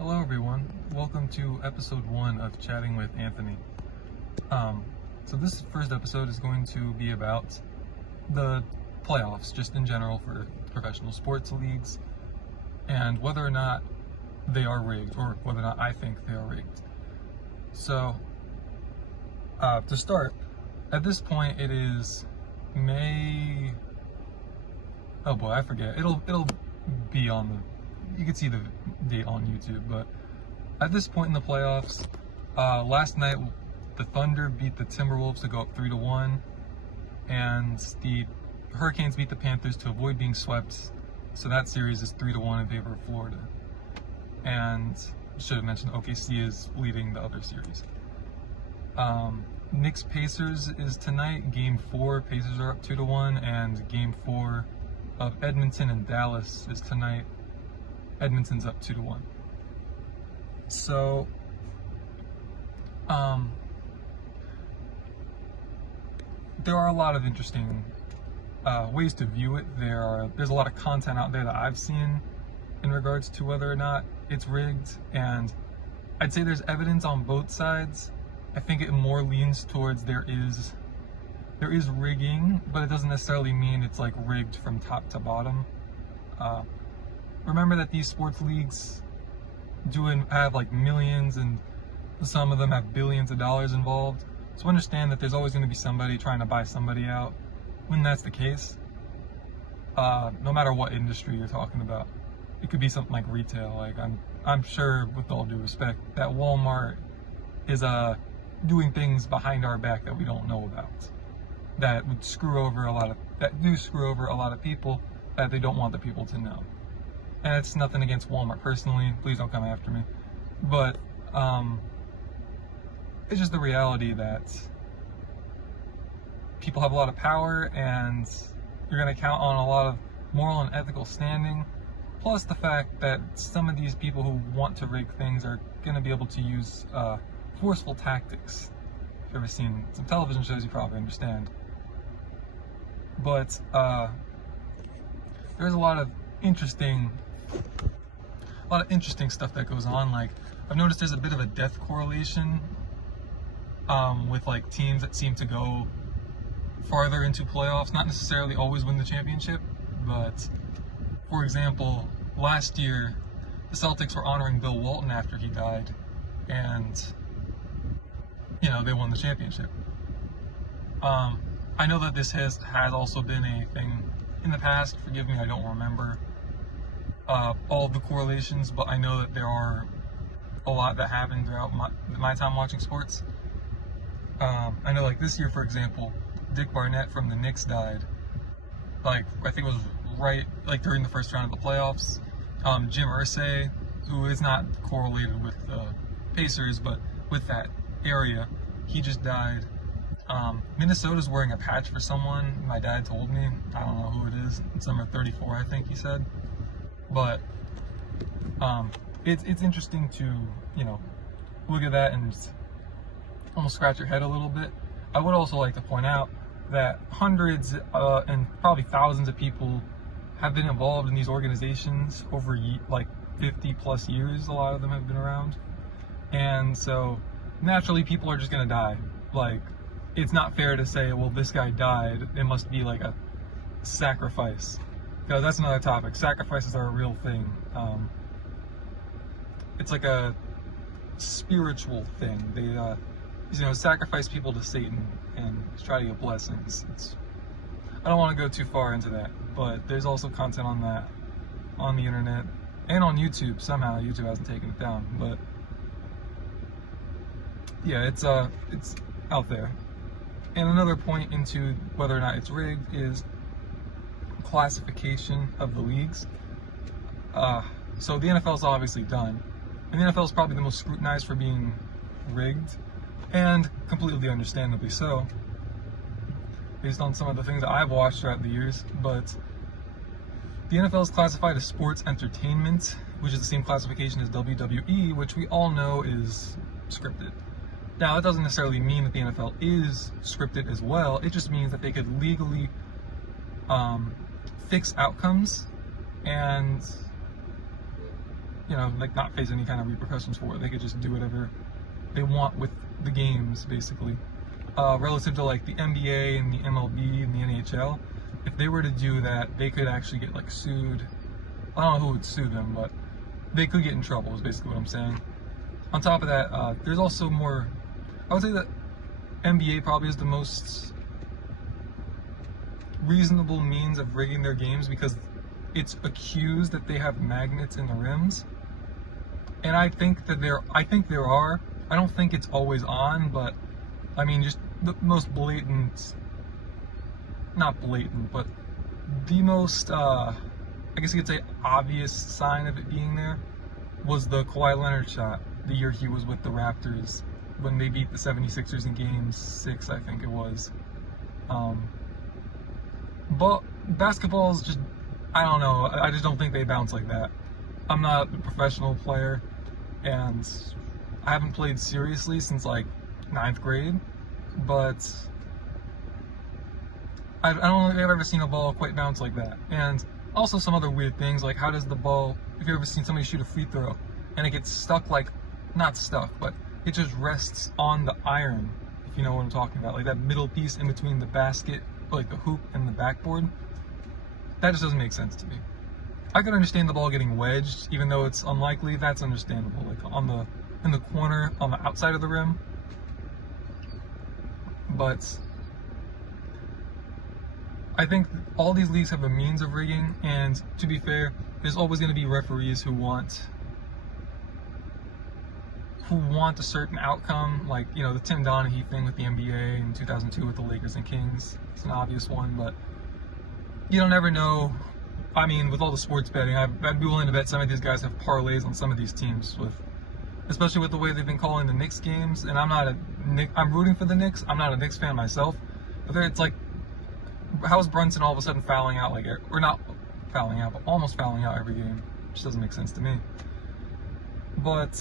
Hello everyone, welcome to episode 1 of Chatting with Anthony. So this first episode is going to be about the playoffs, just in general for professional sports leagues, and whether or not they are rigged, or whether or not I think they are rigged. So, to start, at this point it is May, oh boy, I forget, it'll be on you can see the date on YouTube, but at this point in the playoffs, last night the Thunder beat the Timberwolves to go up 3-1, and the Hurricanes beat the Panthers to avoid being swept, so that series is 3-1 in favor of Florida. And should have mentioned OKC is leading the other series. Knicks Pacers is tonight, game 4, Pacers are up 2-1, and game 4 of Edmonton and Dallas is tonight. Edmonton's up 2-1. So, there are a lot of interesting ways to view it. There's a lot of content out there that I've seen in regards to whether or not it's rigged, and I'd say there's evidence on both sides. I think it more leans towards there is rigging, but it doesn't necessarily mean it's like rigged from top to bottom. Remember that these sports leagues have like millions, and some of them have billions of dollars involved. So understand that there's always going to be somebody trying to buy somebody out. When that's the case, no matter what industry you're talking about, it could be something like retail. Like I'm sure, with all due respect, that Walmart is doing things behind our back that we don't know about, that would screw over a lot of people that they don't want the people to know. And it's nothing against Walmart personally, please don't come after me, but it's just the reality that people have a lot of power, and you're going to count on a lot of moral and ethical standing, plus the fact that some of these people who want to rig things are going to be able to use forceful tactics. If you've ever seen some television shows, you probably understand. But there's a lot of interesting stuff that goes on. Like, I've noticed there's a bit of a death correlation with like teams that seem to go farther into playoffs, not necessarily always win the championship, but for example, last year the Celtics were honoring Bill Walton after he died, and they won the championship. I know that this has also been a thing in the past. Forgive me, I don't remember all of the correlations, but I know that there are a lot that happened throughout my time watching sports. I know, like this year, for example, Dick Barnett from the Knicks died. Like, I think it was right during the first round of the playoffs. Jim Irsay, who is not correlated with the Pacers, but with that area, he just died. Minnesota's wearing a patch for someone. My dad told me. I don't know who it is. It's number 34, I think he said. But it's interesting to look at that and almost scratch your head a little bit. I would also like to point out that hundreds and probably thousands of people have been involved in these organizations over like 50 plus years. A lot of them have been around, and so naturally people are just gonna die. Like, it's not fair to say, well, this guy died, it must be like a sacrifice, because that's another topic. Sacrifices are a real thing. It's like a spiritual thing. They sacrifice people to Satan and try to get blessings. I don't want to go too far into that, but there's also content on that on the internet and on YouTube. Somehow YouTube hasn't taken it down, but yeah, it's out there. And another point into whether or not it's rigged is classification of the leagues. So the NFL is obviously done, and the NFL is probably the most scrutinized for being rigged, and completely understandably so, based on some of the things that I've watched throughout the years. But the NFL is classified as sports entertainment, which is the same classification as WWE, which we all know is scripted. Now, that doesn't necessarily mean that the NFL is scripted as well. It just means that they could legally fix outcomes and you know, like not face any kind of repercussions for it. They could just do whatever they want with the games, basically. Relative to like the NBA and the MLB and the NHL, if they were to do that, they could actually get like sued. I don't know who would sue them, but they could get in trouble, is basically what I'm saying. On top of that, there's also more, I would say that NBA probably is the most reasonable means of rigging their games, because it's accused that they have magnets in the rims. And I think there are. I don't think it's always on, but I mean, just the most blatant, not blatant, but the most, I guess you could say obvious sign of it being there was the Kawhi Leonard shot the year he was with the Raptors when they beat the 76ers in Game 6, I think it was. But basketball's just, I don't know, I just don't think they bounce like that. I'm not a professional player, and I haven't played seriously since like 9th grade, but I don't think I've ever seen a ball quite bounce like that. And also some other weird things, like how does the ball, if you've ever seen somebody shoot a free throw and it gets stuck, like, not stuck, but it just rests on the iron, if you know what I'm talking about, like that middle piece in between the basket, like the hoop and the backboard. That just doesn't make sense to me. I could understand the ball getting wedged, even though it's unlikely. That's understandable, like in the corner on the outside of the rim. But I think all these leagues have a means of rigging, and to be fair, there's always going to be referees who want a certain outcome, like, you know, the Tim Donaghy thing with the NBA in 2002 with the Lakers and Kings. It's an obvious one, but you don't ever know. I mean, with all the sports betting, I'd be willing to bet some of these guys have parlays on some of these teams, especially with the way they've been calling the Knicks games. And I'm rooting for the Knicks. I'm not a Knicks fan myself, but it's like, how's Brunson all of a sudden fouling out, like, or not fouling out, but almost fouling out every game? Which doesn't make sense to me. But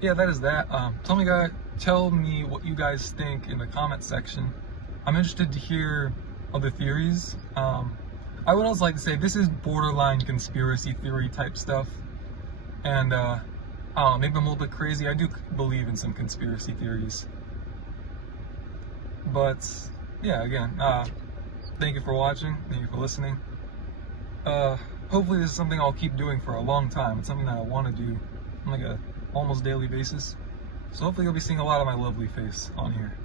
yeah, that is that. Tell me what you guys think in the comment section. I'm interested to hear other theories. I would also like to say this is borderline conspiracy theory type stuff, and maybe I'm a little bit crazy. I do believe in some conspiracy theories, but yeah, again, thank you for watching, thank you for listening. Hopefully this is something I'll keep doing for a long time. It's something that I want to do on like a almost daily basis, so hopefully you'll be seeing a lot of my lovely face on here.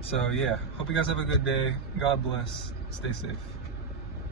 So yeah, hope you guys have a good day. God bless. Stay safe.